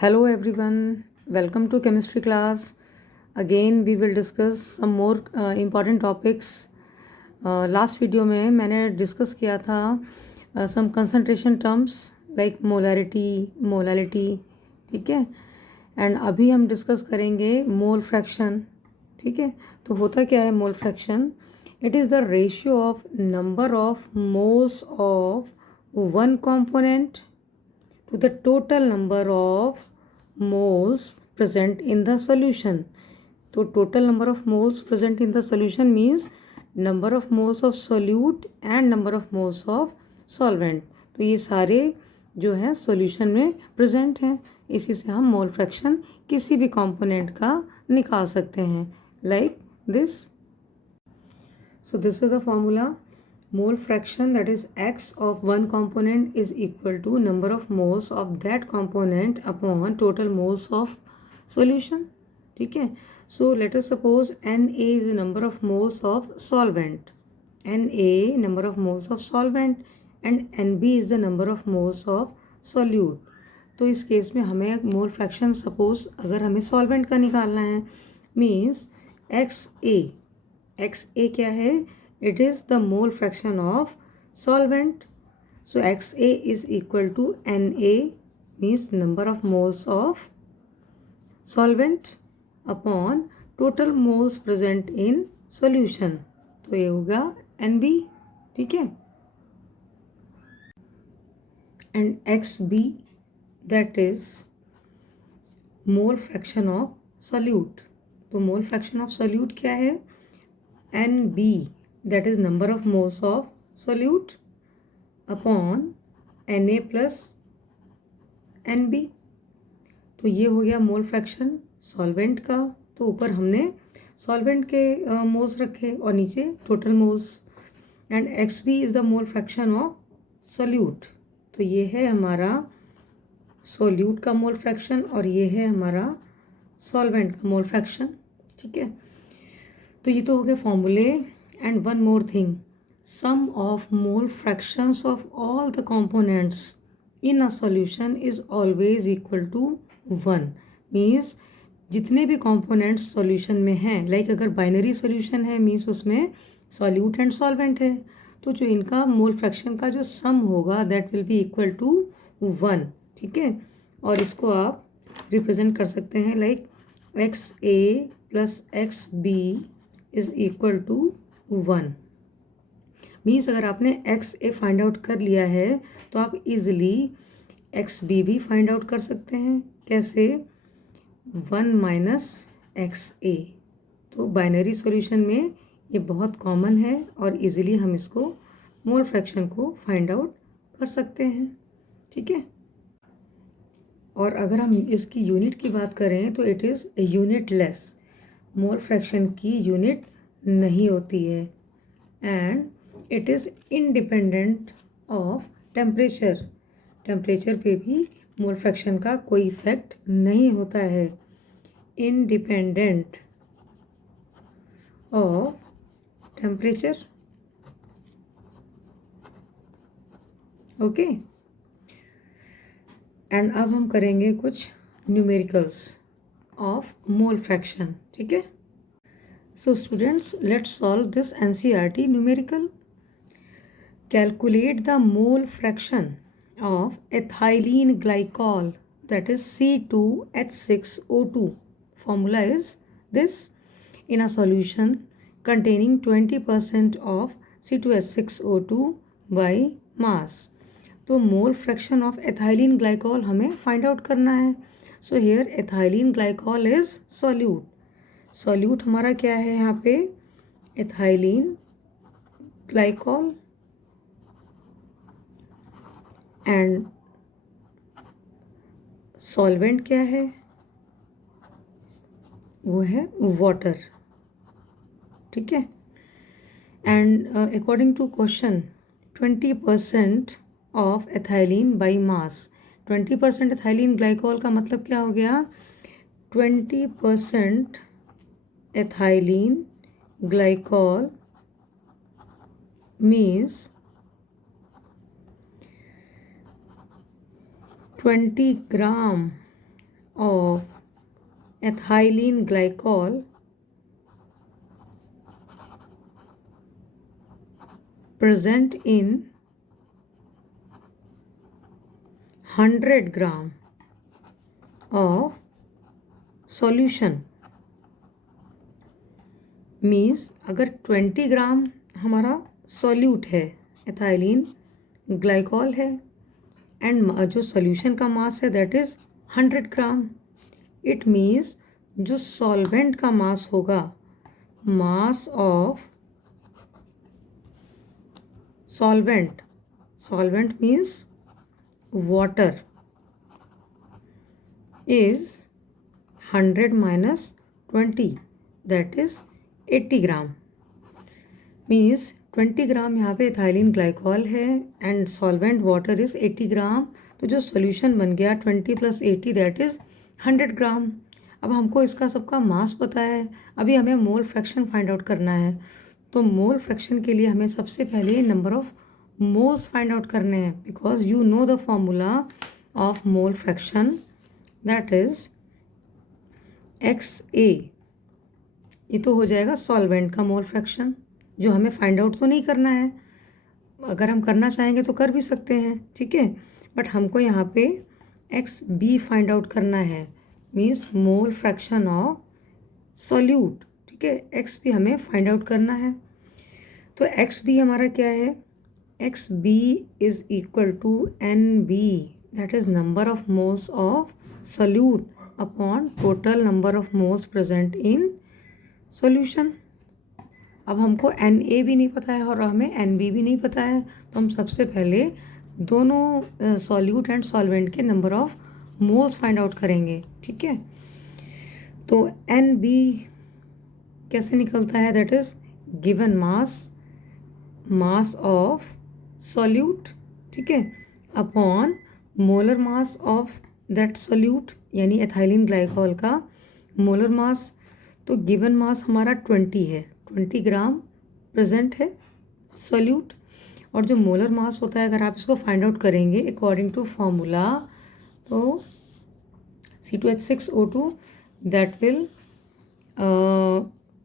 Hello everyone, welcome to chemistry class. Again we will discuss some more important topics. Last video में मैंने discuss किया था some concentration terms like molarity, molality, ठीक है. And अभी हम डिस्कस करेंगे मोल फ्रैक्शन. ठीक है, तो होता क्या है mole fraction? It is the ratio of number of moles of one component to the total number of moles present in the solution. तो total number of moles present in the solution means number of moles of solute and number of moles of solvent. तो ये सारे जो है solution में present हैं. इसी से हम मोल फ्रैक्शन किसी भी component का निकाल सकते हैं like this. So this is the formula. Mole fraction, that is x of one component, is equal to number of moles of that component upon total moles of solution. ठीक है. So let us suppose Na is the number of moles of solvent, Na number of moles of solvent, and Nb is the number of moles of solute. तो इस case में हमें mole fraction suppose अगर हमें solvent का निकालना है means XA क्या है? It is the mole fraction of solvent. So XA is equal to Na means number of moles of solvent upon total moles present in solution. तो ये होगा Nb. ठीक है. And XB, that is mole fraction of solute. तो mole fraction of solute क्या है? Nb, that is number of moles of solute upon Na plus Nb. तो ये हो गया मोल फ्रैक्शन सॉल्वेंट का. तो ऊपर हमने सॉल्वेंट के मोल्स रखे और नीचे total moles. And Xb is the mole fraction of solute. तो ये है हमारा सोल्यूट का मोल फ्रैक्शन और ये है हमारा सॉल्वेंट का मोल फ्रैक्शन. ठीक है. तो ये तो हो गया फॉर्मूले. And one more thing, sum of mole fractions of all the components in a solution is always equal to 1. Means जितने भी कंपोनेंट्स सॉल्यूशन में हैं, लाइक अगर बाइनरी सॉल्यूशन है मीन्स उसमें सॉल्यूट एंड सॉल्वेंट है, तो जो इनका मोल फ्रैक्शन का जो सम होगा that will be equal to 1. ठीक है. और इसको आप रिप्रेजेंट कर सकते हैं like XA plus XB is equal to 1. Means अगर आपने XA फाइंड आउट कर लिया है तो आप इजीली XB भी फाइंड आउट कर सकते हैं. कैसे? 1 माइनस XA. तो बाइनरी सॉल्यूशन में ये बहुत कॉमन है और इजीली हम इसको मोल फ्रैक्शन को फाइंड आउट कर सकते हैं. ठीक है. और अगर हम इसकी यूनिट की बात करें तो it is unit less. Mole fraction की यूनिट नहीं होती है and it is independent of temperature. Temperature पे भी मोल फ्रैक्शन का कोई इफेक्ट नहीं होता है. Independent of temperature. Okay. And अब हम करेंगे कुछ न्यूमेरिकल्स ऑफ मोल फ्रैक्शन. ठीक है. So students, let's solve this NCERT numerical. Calculate the mole fraction of ethylene glycol, that is C2H6O2. Formula is this. In a solution containing 20% of C2H6O2 by mass. तो मोल fraction of ethylene glycol हमें find out करना है. So here ethylene glycol is solute. Solute हमारा क्या है यहाँ पे? Ethylene glycol. And solvent क्या है? वो है वाटर. ठीक है. And according to question 20% of ethylene by mass. 20% ethylene glycol का मतलब क्या हो गया? 20% ethylene glycol means 20 gram of ethylene glycol present in 100 gram of solution means अगर 20 ग्राम हमारा सॉल्यूट है, एथाइलिन ग्लाइकॉल है, एंड जो सॉल्यूशन का मास है that is 100 gram, it means जो सॉल्वेंट का मास होगा, mass of solvent means water is 100 minus 20 that is 80 gram. Means 20 ग्राम यहाँ पे एथाइलिन ग्लाइकॉल है एंड सॉल्वेंट वाटर इज 80 ग्राम, तो जो सॉल्यूशन बन गया 20 + 80 दैट इज 100 ग्राम। अब हमको इसका सबका मास पता है, अभी हमें मोल फ्रैक्शन फाइंड आउट करना है। तो मोल फ्रैक्शन के लिए हमें सबसे पहले number of moles find out करने हैं, because you know the formula of mole fraction that is XA। ये तो हो जाएगा सॉल्वेंट का मोल फ्रैक्शन, जो हमें फाइंड आउट तो नहीं करना है, अगर हम करना चाहेंगे तो कर भी सकते हैं, ठीक है, बट हमको यहाँ पे XB फाइंड आउट करना है, means mole fraction of solute, ठीक है। XB हमें फाइंड आउट करना है, तो XB हमारा क्या है, XB is equal to NB that is number of moles of solute upon total number of moles present in solution. अब हमको Na भी नहीं पता है और हमें Nb भी नहीं पता है, तो हम सबसे पहले दोनों सॉल्यूट एंड सॉल्वेंट के number of moles find out करेंगे, ठीक है। तो Nb कैसे निकलता है, that is given mass of solute, ठीक है, upon molar mass of that solute, यानी एथाइलिन ग्लाइकॉल का मोलर मास। तो गिवन मास हमारा 20 है, 20 ग्राम प्रेजेंट है सॉल्यूट, और जो मोलर मास होता है अगर आप इसको फाइंड आउट करेंगे अकॉर्डिंग टू फॉर्मूला, तो C2H6O2 दैट विल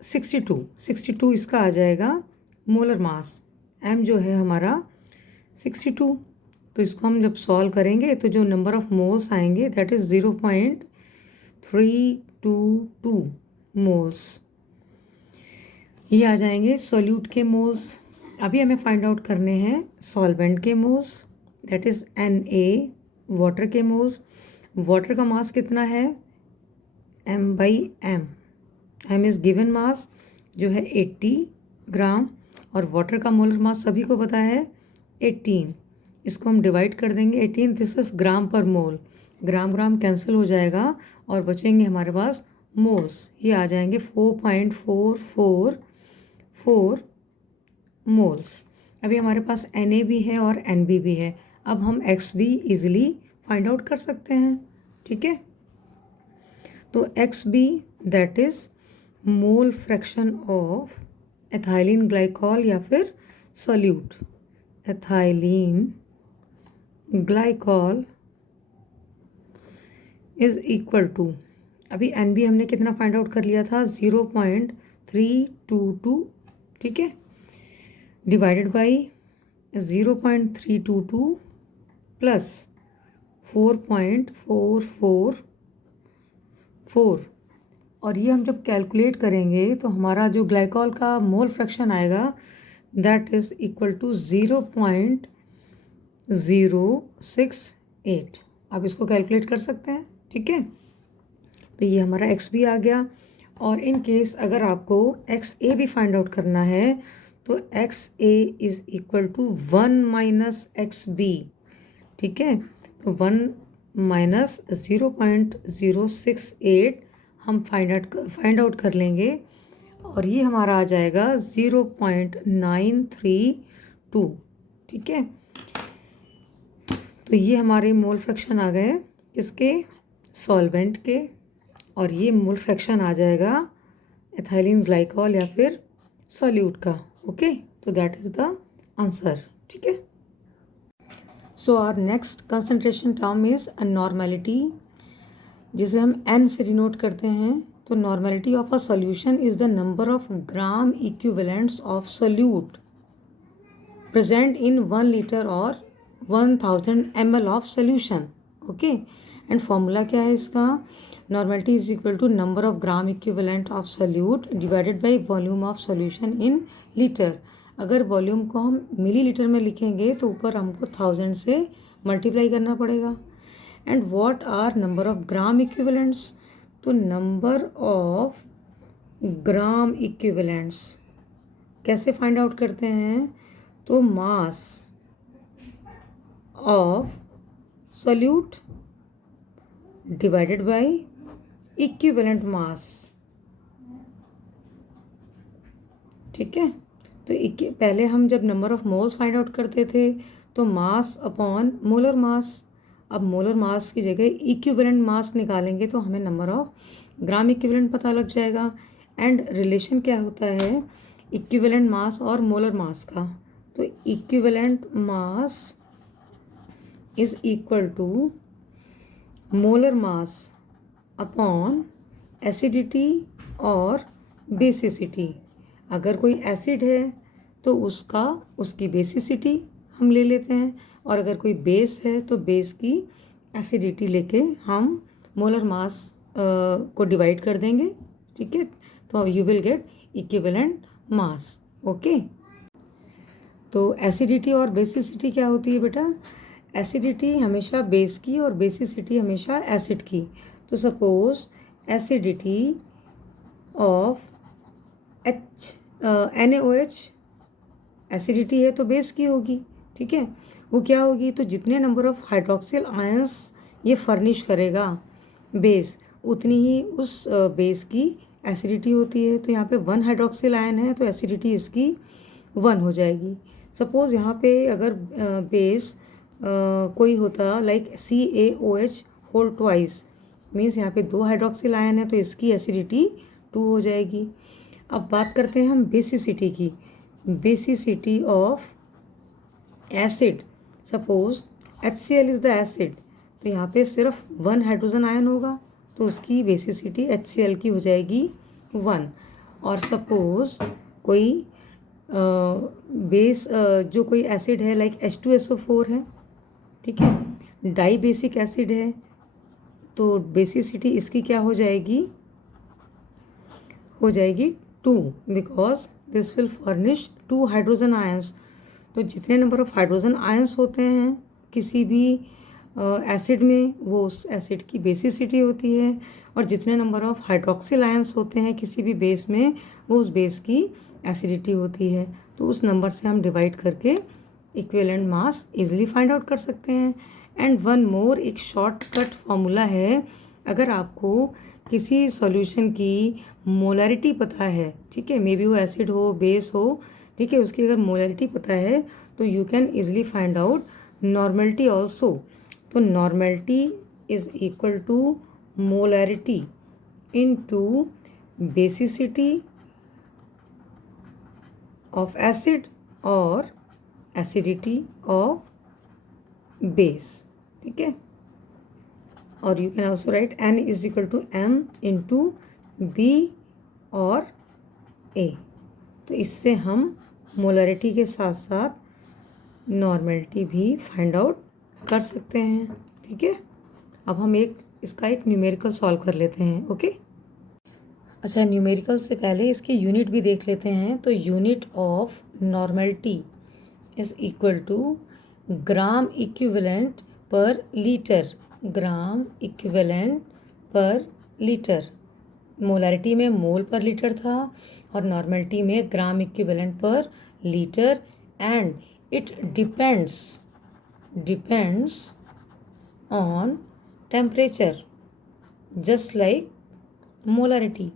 62 इसका आ जाएगा मोलर मास, M जो है हमारा 62। तो इसको हम जब सॉल्व करेंगे तो जो नंबर ऑफ मोल्स आएंगे दैट इज़ 0.322 मोल्स, ये आ जाएंगे सॉल्यूट के मोल्स। अभी हमें फाइंड आउट करने हैं सॉल्वेंट के moles, that is Na water के मोल्स। वाटर का मास कितना है, M/M, M is given mass जो है 80 ग्राम, और वाटर का मोलर मास सभी को पता है 18, इसको हम डिवाइड कर देंगे 18, दिस इज ग्राम पर मोल, ग्राम कैंसिल हो जाएगा और बचेंगे हमारे पास मोल्स, ये आ जाएंगे 4.444 मोल्स। अभी हमारे पास Na भी है और Nb भी है, अब हम XB इजीली फाइंड आउट कर सकते हैं, ठीक है। तो XB that is mole fraction of ethylene glycol या फिर solute, ethylene glycol is equal to, अभी Nb हमने कितना फाइंड आउट कर लिया था 0.322, ठीक है, डिवाइडेड बाई 0.322 प्लस 4.444, और ये हम जब कैलकुलेट करेंगे तो हमारा जो ग्लाइकॉल का मोल फ्रैक्शन आएगा दैट इज़ इक्वल टू 0.068। आप इसको कैलकुलेट कर सकते हैं, ठीक है। तो ये हमारा XB आ गया, और इन केस अगर आपको XA भी फाइंड आउट करना है तो XA is equal to 1 - XB, ठीक है। तो 1 - 0.068 हम फाइंड आउट कर लेंगे, और ये हमारा आ जाएगा 0.932, ठीक है। तो ये हमारे मोल फ्रैक्शन आ गए किसके, सॉल्वेंट के, और ये मोल फ्रैक्शन आ जाएगा एथाइलिन ग्लाइकॉल या फिर सॉल्यूट का, ओके। तो दैट इज़ द आंसर, ठीक है। So our next concentration term is normality. जिसे हम n से डिनोट करते हैं। तो normality of a solution is the number of gram equivalents of solute present in 1 litre और 1000 ml of solution. Okay, and formula क्या है इसका? Normality is equal to number of gram equivalent of solute divided by volume of solution in litre. अगर volume को हम millilitre में लिखेंगे तो ऊपर हमको 1000 से मल्टीप्लाई करना पड़ेगा। And what are number of gram equivalents? तो नंबर ऑफ ग्राम इक्विवेलेंट्स कैसे फाइंड आउट करते हैं? तो mass of solute divided by equivalent mass. ठीक है, तो पहले हम जब number of moles find out करते थे तो मास अपॉन मोलर मास। अब मोलर मास की जगह इक्विवेलेंट मास निकालेंगे तो हमें नंबर ऑफ ग्राम इक्विवेलेंट पता लग जाएगा। एंड रिलेशन क्या होता है इक्विवेलेंट मास और मोलर मास का? तो equivalent mass is equal to molar mass upon acidity और बेसिसिटी। अगर कोई एसिड है तो उसकी बेसिसिटी हम ले लेते हैं, और अगर कोई बेस है तो बेस की एसिडिटी लेके हम मोलर मास को डिवाइड कर देंगे। ठीक है, तो you will get equivalent mass. Okay, तो एसिडिटी और बेसिसिटी क्या होती है बेटा? एसिडिटी हमेशा बेस की और बेसिसिटी हमेशा एसिड की। तो suppose acidity of NaOH acidity है तो बेस की होगी। ठीक है, वो क्या होगी? तो जितने नंबर ऑफ हाइड्रोक्सिल आयंस ये फर्निश करेगा बेस, उतनी ही उस बेस की एसिडिटी होती है। तो यहाँ पे 1 हाइड्रोक्सिल आयन है तो एसिडिटी इसकी 1 हो जाएगी। सपोज यहाँ पे अगर बेस कोई होता like CaOH whole twice, means यहाँ पे 2 हाइड्रोक्सिल आयन है तो इसकी एसिडिटी 2 हो जाएगी। अब बात करते हैं हम बेसिसिटी की। Basicity of acid, suppose HCl is the acid, तो यहाँ पे सिर्फ 1 हाइड्रोजन आयन होगा तो उसकी बेसिसिटी HCl की हो जाएगी 1। और सपोज कोई बेस जो कोई एसिड है लाइक H2SO4 है, ठीक है, डाई बेसिक एसिड है, तो बेसिसिटी इसकी क्या हो जाएगी? हो जाएगी 2, because this will furnish 2 hydrogen ions. तो जितने नंबर ऑफ हाइड्रोजन आयंस होते हैं किसी भी एसिड में वो उस एसिड की बेसिसिटी होती है, और जितने नंबर ऑफ हाइड्रोक्सिल आयंस होते हैं किसी भी बेस में वो उस बेस की एसिडिटी होती है। तो उस नंबर से हम डिवाइड करके equivalent mass easily find out कर सकते हैं। एंड वन मोर, एक शॉर्टकट फॉर्मूला है। अगर आपको किसी सॉल्यूशन की मोलैरिटी पता है, ठीक है, मे बी वो एसिड हो बेस हो, ठीक है, उसकी अगर मोलैरिटी पता है तो you can easily find out normality also. तो normality is equal to molarity into basicity of acid और एसिडिटी ऑफ बेस। ठीक है, और you can also write N is equal to M into B और A। तो इससे हम molarity के साथ साथ नॉर्मेलिटी भी फाइंड आउट कर सकते हैं। ठीक है, अब हम इसका एक न्यूमेरिकल सॉल्व कर लेते हैं। ओके, अच्छा, न्यूमेरिकल से पहले इसकी यूनिट भी देख लेते हैं। तो unit of normality is equal to gram equivalent per litre. Gram equivalent per litre, molarity में मोल पर लीटर था और नॉर्मेलिटी में gram equivalent per litre. And it depends on temperature just like molarity.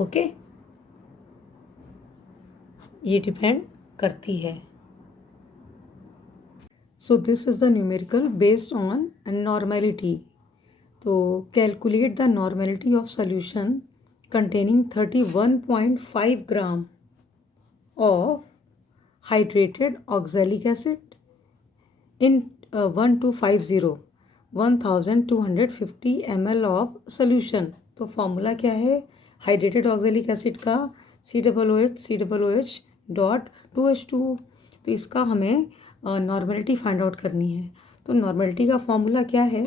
Okay, ये depend करती है। So this is the numerical based on normality. तो calculate the normality of solution containing 31.5 gram of hydrated oxalic acid in 1250 1250 ml of solution. तो formula क्या है hydrated oxalic acid का, COOH dot 2H2। तो इसका हमें नॉर्मेलिटी फाइंड आउट करनी है। तो नॉर्मेलिटी का फॉर्मूला क्या है,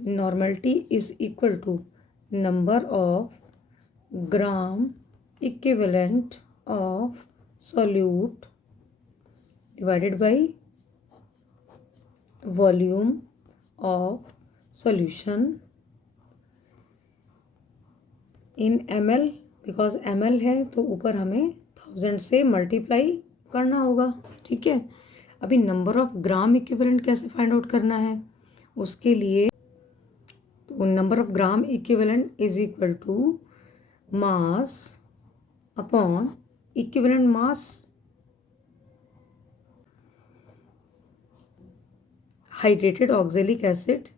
normality is equal to number of gram equivalent of solute divided by volume of solution in ml, because ml है तो ऊपर हमें 1000 से मल्टीप्लाई करना होगा। ठीक है, अभी नंबर ऑफ ग्राम इक्विवेलेंट कैसे फाइंड आउट करना है, उसके लिए तो number of gram equivalent is equal to mass upon equivalent mass. Hydrated oxalic acid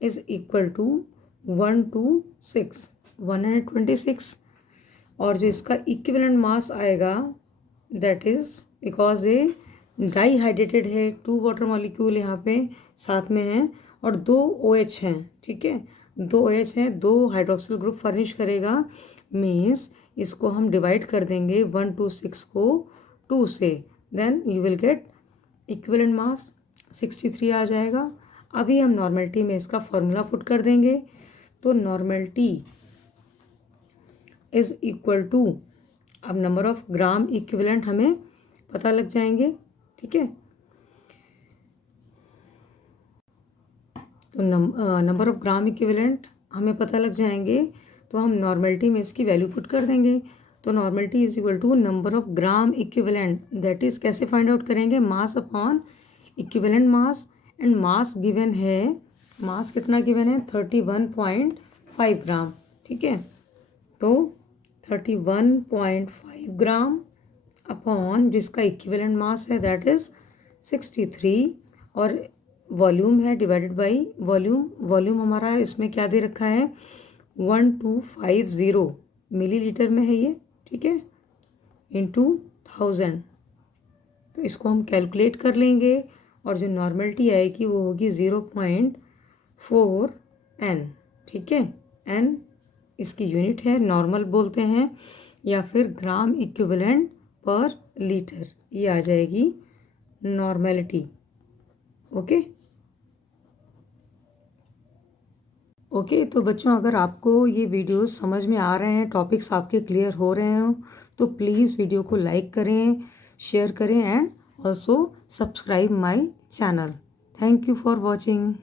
is equal to 126 और जो इसका इक्विवेलेंट मास आएगा दैट इज बिकॉज ये डाई हाइड्रेटेड है, 2 वाटर मॉलिक्यूल यहाँ पे साथ में हैं और 2 OH हैं। ठीक है, 2 OH हैं, 2 हाइड्रोक्सिल ग्रुप फर्निश करेगा, मीन्स इसको हम डिवाइड कर देंगे 126 को 2 से, then you will get equivalent mass 63 आ जाएगा। अभी हम नॉर्मेलिटी में इसका फॉर्मूला पुट कर देंगे। तो नॉर्मेलिटी इज इक्वल टू, अब नंबर ऑफ ग्राम इक्विवेलेंट हमें पता लग जाएंगे। ठीक है, तो नंबर ऑफ ग्राम इक्विवेलेंट हमें पता लग जाएंगे तो हम नॉर्मेलिटी में इसकी वैल्यू पुट कर देंगे। तो normality is equal to number of gram equivalent, that is कैसे फाइंड आउट करेंगे, mass upon equivalent mass, and mass given है, मास कितना गिवन है 31.5 ग्राम। ठीक है, तो 31.5 ग्राम अपॉन जिसका इक्विवेलेंट मास है दैट इज 63 और वॉल्यूम है डिवाइडेड बाई वॉल्यूम हमारा इसमें क्या दे रखा है 1250 मिलीलीटर में है ये। ठीक है, इंटू 1000, तो इसको हम कैलकुलेट कर लेंगे और जो नॉर्मेलिटी आएगी वो होगी 0.4 N। ठीक है, N इसकी यूनिट है, नॉर्मल बोलते हैं या फिर ग्राम इक्विवेलेंट पर लीटर, ये आ जाएगी नॉर्मेलिटी। ओके, तो बच्चों अगर आपको ये वीडियोस समझ में आ रहे हैं, टॉपिक्स आपके क्लियर हो रहे हो, तो प्लीज़ वीडियो को लाइक करें, शेयर करें and also subscribe my channel. Thank you for watching.